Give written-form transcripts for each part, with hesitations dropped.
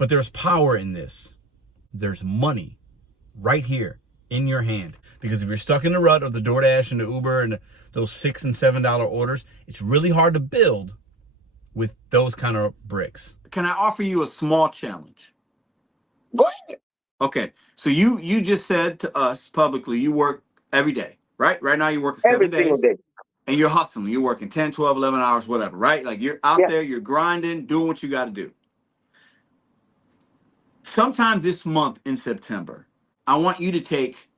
But there's power in this. There's money right here in your hand. Because if you're stuck in the rut of the DoorDash and the Uber and those $6 and $7 orders, it's really hard to build with those kind of bricks. Can I offer you a small challenge? Go ahead. Okay, so you just said to us publicly you work every day, right? Right now you're working Every 7 days. single day. And you're hustling. You're working 10, 12, 11 hours, whatever, right? Like you're out there, you're grinding, doing what you got to do. Sometime this month in September, I want you to take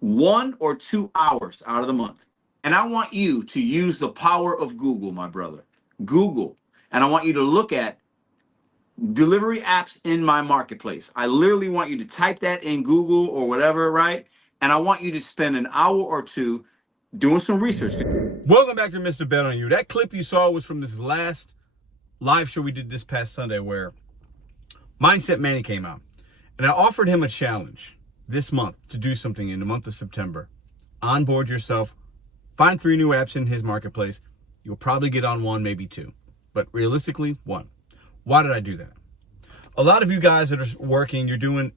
1 or 2 hours out of the month. And I want you to use the power of Google, my brother. Google. And I want you to look at delivery apps in my marketplace. I literally want you to type that in Google or whatever, right? And I want you to spend an hour or two doing some research. Welcome back to Mr. Bet on You. That clip you saw was from this last live show we did this past Sunday where Mindset Manny came out. And I offered him a challenge this month to do something in the month of September. Onboard yourself, find 3 new apps in his marketplace. You'll probably get on 1, maybe 2, but realistically 1. Why did I do that? A lot of you guys that are working, you're doing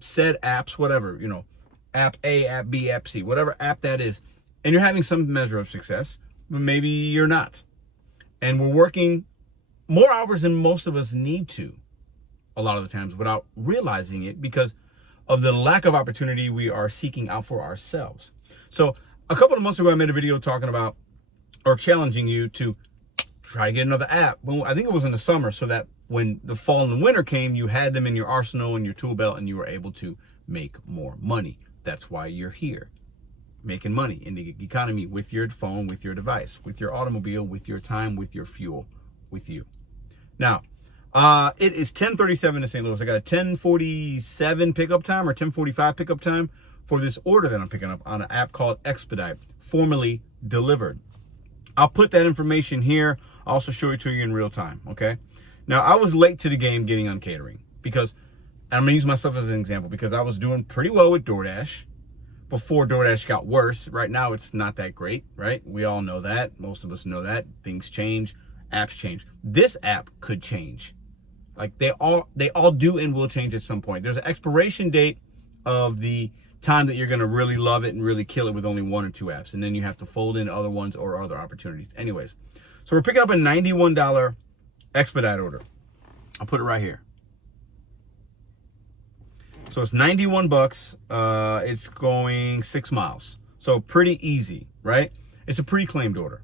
said apps, whatever, you know, app A, app B, app C, whatever app that is, and you're having some measure of success, but maybe you're not. And we're working more hours than most of us need to a lot of the times without realizing it because of the lack of opportunity we are seeking out for ourselves. So a couple of months ago, I made a video talking about or challenging you to try to get another app. Well, I think it was in the summer so that when the fall and the winter came, you had them in your arsenal and your tool belt and you were able to make more money. That's why you're here, making money in the economy with your phone, with your device, with your automobile, with your time, with your fuel, with you. Now, it is 10:37 in St. Louis. I got a 10:47 pickup time or 10:45 pickup time for this order that I'm picking up on an app called Expedite, formerly Delivered. I'll put that information here. I'll also show it to you in real time, okay? Now, I was late to the game getting on catering because, and I'm going to use myself as an example, because I was doing pretty well with DoorDash before DoorDash got worse. Right now, it's not that great, right? We all know that. Most of us know that. Things change. Apps change. This app could change. Like they all do and will change at some point. There's an expiration date of the time that you're going to really love it and really kill it with only 1 or 2 apps. And then you have to fold in other ones or other opportunities. Anyways, so we're picking up a $91 Expedite order. I'll put it right here. So it's 91 bucks. It's going 6 miles. So pretty easy, right? It's a pre-claimed order.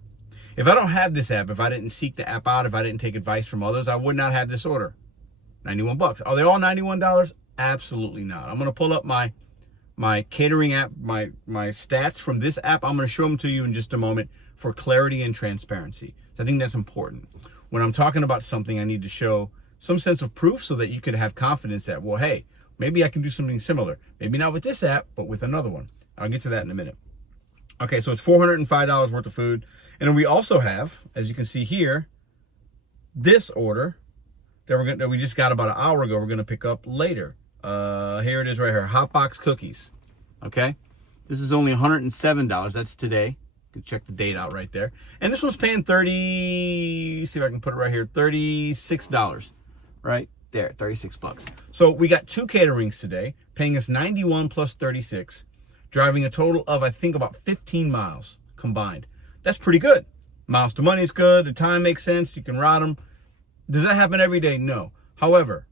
If I don't have this app, if I didn't seek the app out, if I didn't take advice from others, I would not have this order. 91 bucks. Are they all $91? Absolutely not. I'm going to pull up my catering app, my stats from this app. I'm going to show them to you in just a moment for clarity and transparency. So I think that's important. When I'm talking about something, I need to show some sense of proof so that you could have confidence that, well, hey, maybe I can do something similar. Maybe not with this app, but with another one. I'll get to that in a minute. Okay, so it's $405 worth of food. And then we also have, as you can see here, this order that we just got about an hour ago. We're going to pick up later. Here it is right here, hot box cookies. Okay, this is only $107. That's today. You can check the date out right there. And this one's paying see if I can put it right here, $36 right there, 36 bucks. So we got 2 caterings today, paying us 91 plus 36, driving a total of, I think, about 15 miles combined. That's pretty good. Miles to money is good. The time makes sense. You can ride them. Does that happen every day? No. However,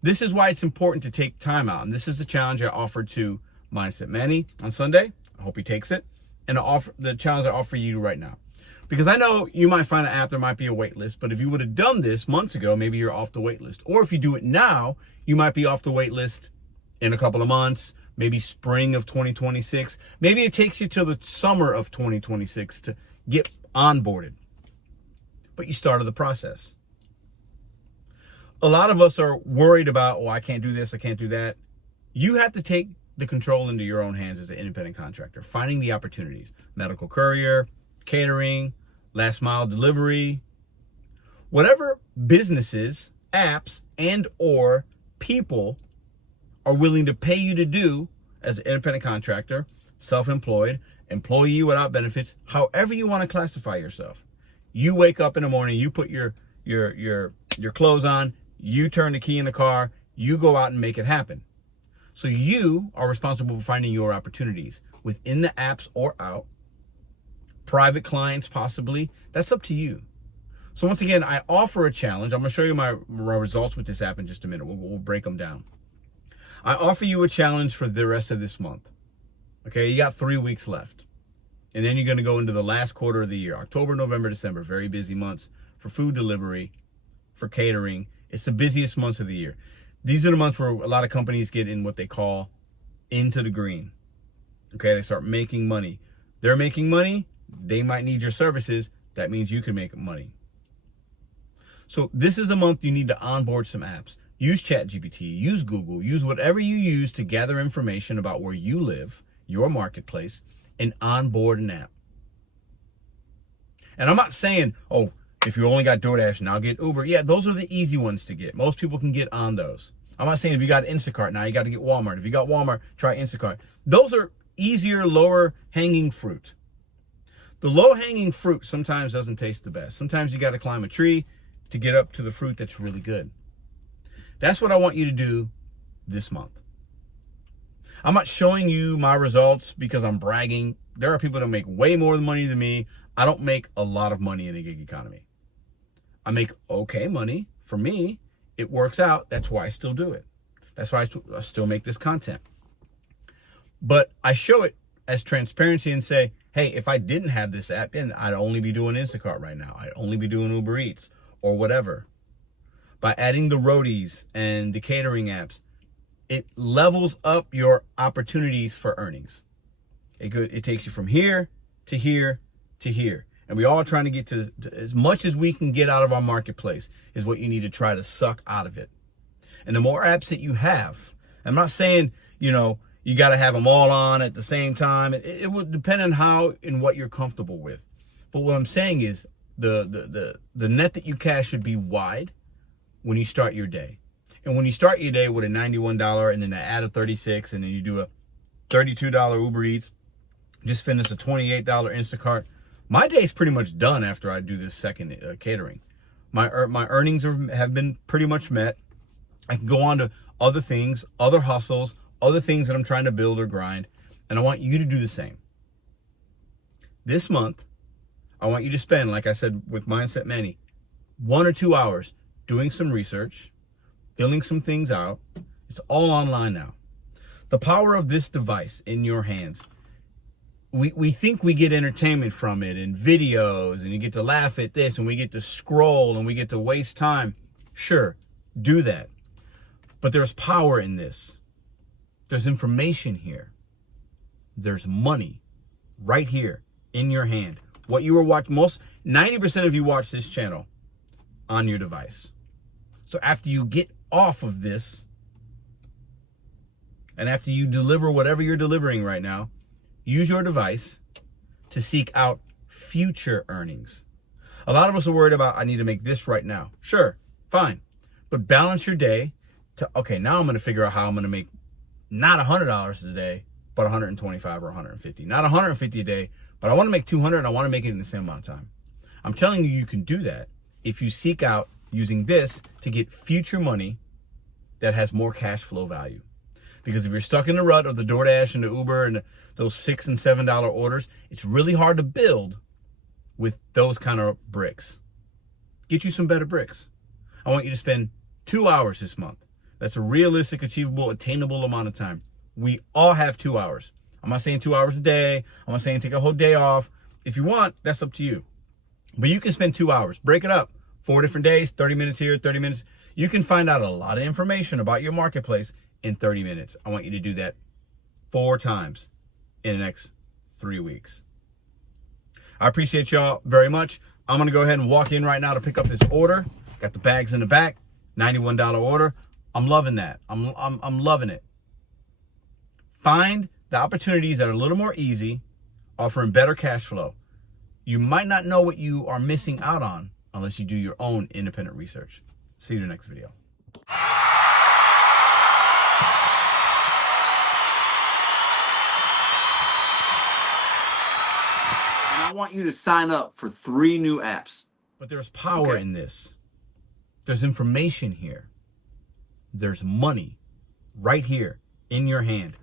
this is why it's important to take time out. And this is the challenge I offered to Mindset Manny on Sunday. I hope he takes it. And the challenge I offer you right now. Because I know you might find an app, there might be a wait list. But if you would have done this months ago, maybe you're off the wait list. Or if you do it now, you might be off the wait list in a couple of months. Maybe spring of 2026. Maybe it takes you till the summer of 2026 to get onboarded. But you started the process. A lot of us are worried about, oh, I can't do this, I can't do that. You have to take the control into your own hands as an independent contractor, finding the opportunities. Medical courier, catering, last mile delivery, whatever businesses, apps, and or people are willing to pay you to do as an independent contractor, self-employed, employee without benefits, however you want to classify yourself. You wake up in the morning, you put your clothes on, You turn the key in the car, you go out and make it happen. So you are responsible for finding your opportunities within the apps or out, private clients possibly. That's up to you. So once again, I offer a challenge. I'm going to show you my results with this app in just a minute. We'll break them down. I offer you a challenge for the rest of this month. Okay, you got 3 weeks left. And then you're going to go into the last quarter of the year, October, November, December, very busy months for food delivery, for catering. It's the busiest months of the year. These are the months where a lot of companies get in what they call into the green. Okay, they start making money. They're making money. They might need your services. That means you can make money. So this is a month you need to onboard some apps. Use ChatGPT, use Google, use whatever you use to gather information about where you live, your marketplace, and onboard an app. And I'm not saying, oh, if you only got DoorDash, now get Uber. Yeah, those are the easy ones to get. Most people can get on those. I'm not saying if you got Instacart, now you got to get Walmart. If you got Walmart, try Instacart. Those are easier, lower hanging fruit. The low hanging fruit sometimes doesn't taste the best. Sometimes you got to climb a tree to get up to the fruit that's really good. That's what I want you to do this month. I'm not showing you my results because I'm bragging. There are people that make way more money than me. I don't make a lot of money in the gig economy. I make okay money. For me, it works out. That's why I still do it. That's why I still make this content. But I show it as transparency and say, hey, if I didn't have this app, then I'd only be doing Instacart right now. I'd only be doing Uber Eats or whatever. By adding the roadies and the catering apps, it levels up your opportunities for earnings. It takes you from here to here to here. And we all trying to get to as much as we can get out of our marketplace is what you need to try to suck out of it. And the more apps that you have, I'm not saying, you got to have them all on at the same time. It would depend on how and what you're comfortable with. But what I'm saying is the net that you cash should be wide when you start your day. And when you start your day with a $91 and then add a $36 and then you do a $32 Uber Eats, just finish a $28 Instacart, my day's pretty much done after I do this second catering. My earnings have been pretty much met. I can go on to other things, other hustles, other things that I'm trying to build or grind, and I want you to do the same. This month, I want you to spend, like I said with Mindset Manny, 1 or 2 hours doing some research, filling some things out. It's all online now. The power of this device in your hands. We think we get entertainment from it and videos, and you get to laugh at this, and we get to scroll, and we get to waste time. Sure, do that. But there's power in this. There's information here. There's money right here in your hand. What you were watching, 90% of you watch this channel on your device. So after you get off of this, and after you deliver whatever you're delivering right now, use your device to seek out future earnings. A lot of us are worried about, I need to make this right now. Sure, fine. But balance your day to, okay, now I'm going to figure out how I'm going to make not $100 a day, but 125 or 150. Not 150 a day, but I want to make 200 and I want to make it in the same amount of time. I'm telling you, you can do that if you seek out using this to get future money that has more cash flow value. Because if you're stuck in the rut of the DoorDash and the Uber and those $6 and $7 orders, it's really hard to build with those kind of bricks. Get you some better bricks. I want you to spend 2 hours this month. That's a realistic, achievable, attainable amount of time. We all have 2 hours. I'm not saying 2 hours a day. I'm not saying take a whole day off. If you want, that's up to you. But you can spend 2 hours. Break it up. 4 different days, 30 minutes here, 30 minutes. You can find out a lot of information about your marketplace in 30 minutes. I want you to do that 4 times in the next 3 weeks. I appreciate y'all very much. I'm going to go ahead and walk in right now to pick up this order. Got the bags in the back, $91 order. I'm loving that. I'm loving it. Find the opportunities that are a little more easy, offering better cash flow. You might not know what you are missing out on unless you do your own independent research. See you in the next video. I want you to sign up for 3 new apps. But there's power in this. There's information here. There's money right here in your hand.